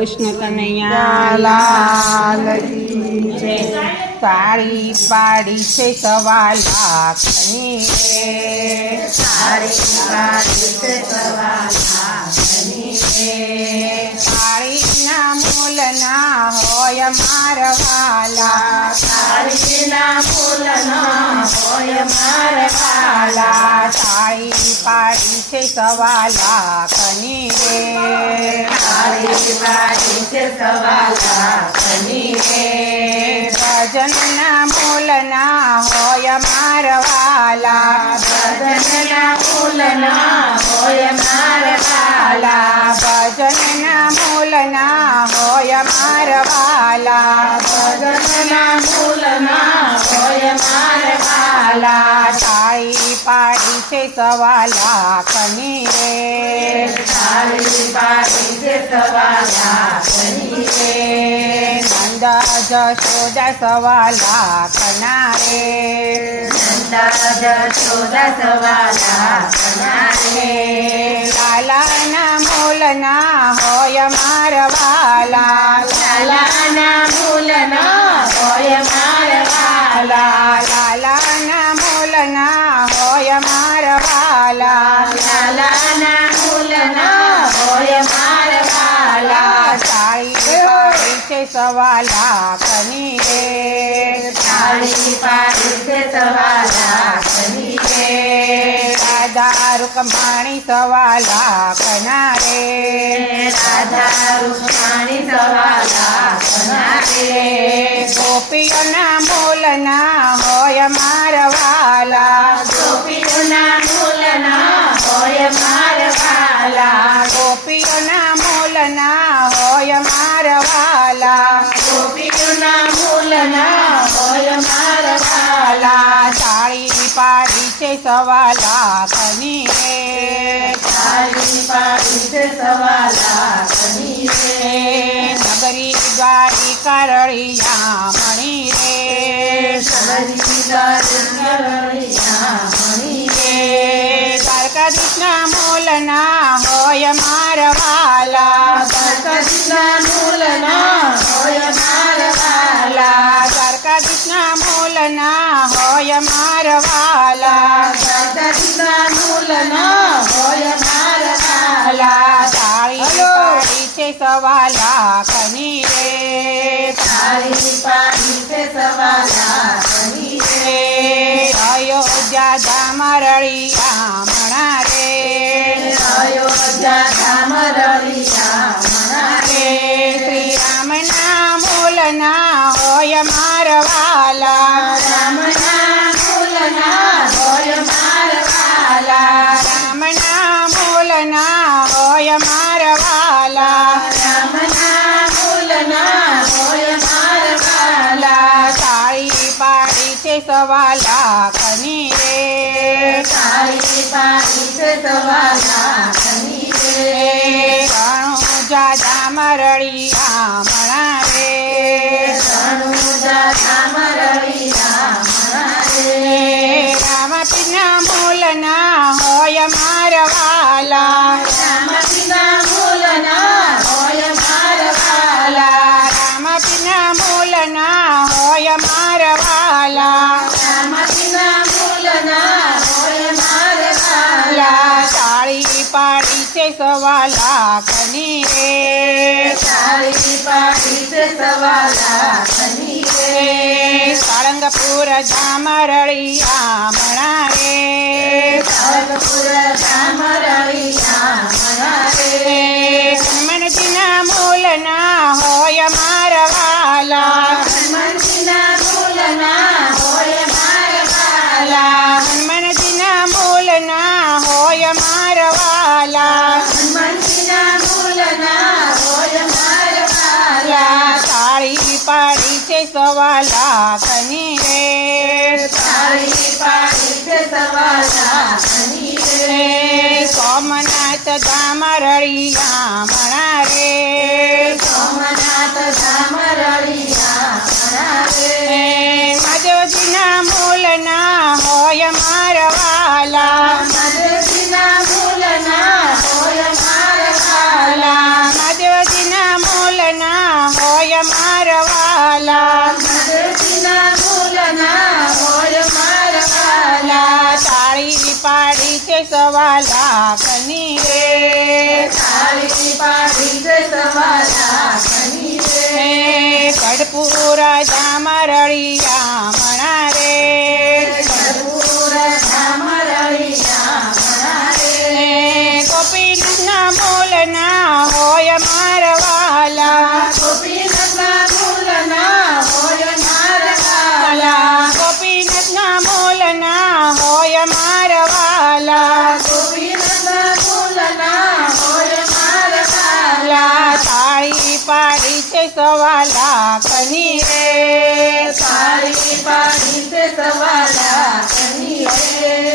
કૃષ્ણ કનૈયા લાલ કી જય। સાડી પાડી છે 1.25 લાખની રે, સાડી પાડી છે 1.25 લાખની રે, સાડીના મૂલના હોય મારવાલા, સાડીના મૂલના હોય મારવાલા, સાડી પાડી છે 1.25 લાખની રે, સાડી પાડી છે 1.25 લાખની રે, ભજનના મૂલના હોય મારવાલા, ભજનના મૂલના હોય મારવાલા, ભજનના મૂલના હોય મારવાલા, ભજનના મૂલના હોય મારવાલા, સાડી પાડી છે 1.25 લાખની રે, સાડી પાડી છે 1.25 લાખની રે, નંદ જશોદા 1.25 લાખના રે, નંદા જશોદા 1.25 લાખના રે, લાલાના મૂલના હોય મારવાલા, લાલાના મૂલના હોય મારવાલા, લાલાના મૂલના હોય મારવાલા, લાલાના મૂલના હોય મારવાલા, સાડી પાડી છે 1.25 લાખની રે, સાડી પાડી છે 1.25 લાખની રે, રાધા રૂકમણી 1.25 લાખના રે, રાધા રૂકમણી 1.25 લાખના રે, ગોપીઓના મૂલના હોય મારવાલા, ગોપીઓના મૂલના હોય મારવાલા, ગોપીઓના મૂલના હોય મારવાલા, ગોપીઓના મૂલના હોય મારવાલા, સાડી પાડી છે 1.25 લાખની રે, સાડી પાડી છે 1.25 લાખની રે, નગરી દ્વારિકા રળિયા મણી રે, સબરી દ્વારિકા મણી રે, દ્વારકાધીશના મૂલના હોય મારવાલા, દ્વારકાધીશના મૂલના હોય મારવાલા, દ્વારકાધીશના મૂલના હોય મારવાલા, દ્વારકાધીશના મૂલના હોય મારવાલા, સાડી પાડી છે 1.25 લાખની રે, સાડી પાડી છે 1.25 લાખની રે, અયોધ્યા ધામ રળિયા મણા રે, અયોધ્યા ધામ રળિયા મણા રે, શ્રી રામના મૂલના હોય મારવાલા, રામના મૂલના હોય મારવાલા, રામના મૂલના હોય મારવાલા, રામના મૂલના હોય મારવાલા, સાડી પાડી છે 1.25 લાખની રે, સાડી પાડી છે 1.25 લાખની રે, રણુજા ધામ રળિયા મણા રે, રણુજા ધામ રળિયા મણા રે, રામપીરના મૂલના હોય મારવાલા, રામપીના મૂલના હોય મારવાલા, રામપીરના મૂલના હોય મારવાલા, રામપીના મૂલના હોય મારવાલા, સાડી પાડી છે 1.25 લાખની રે, સાડી પાડી છે 1.25 લાખની રે, સાળંગપુર ધામ રળિયા મણા રે, સાળંગપુર ધામ રળિયા મણા રે, હનુમાનજીના મૂલના હોય મારવાલા, હનુમાનજીના મૂલના હોય મારવાલા, હનુમાનજીના મૂલના હોય મારવાલા, હનુમાનજીના મૂલના હોય મારવાલા, સાડી પાડી છે 1.25 લાખની રે, સાડી પાડી છે 1.25 લાખની રે, સોમનાથ ધામ રળિયા મણા રે, સોમનાથ ધામ રળિયા મણા રે, મહાદેવજીના મૂલના હોય મારવાલા, મહાદેવજીના મૂલના હોય મારવાલા, મહાદેવજીના મૂલ સવા લાખની રે તાળી પાડી છે સવા લાખની રે ગઢપુર જામરળિયા મણા રે ગઢપુર જામરળિયા મણા રે ગોપીનાથના મૂલના હોય મારવાલા ગોપીનાથના મૂલના હોય મારવાલા ગોપીનાથના મૂલના હોય મારવાલા ગોપીનાથના મૂલના હોય મારવાલા તાળી પાડી છે સવા લાખની રે તાળી પાડી છે સવા લાખની રે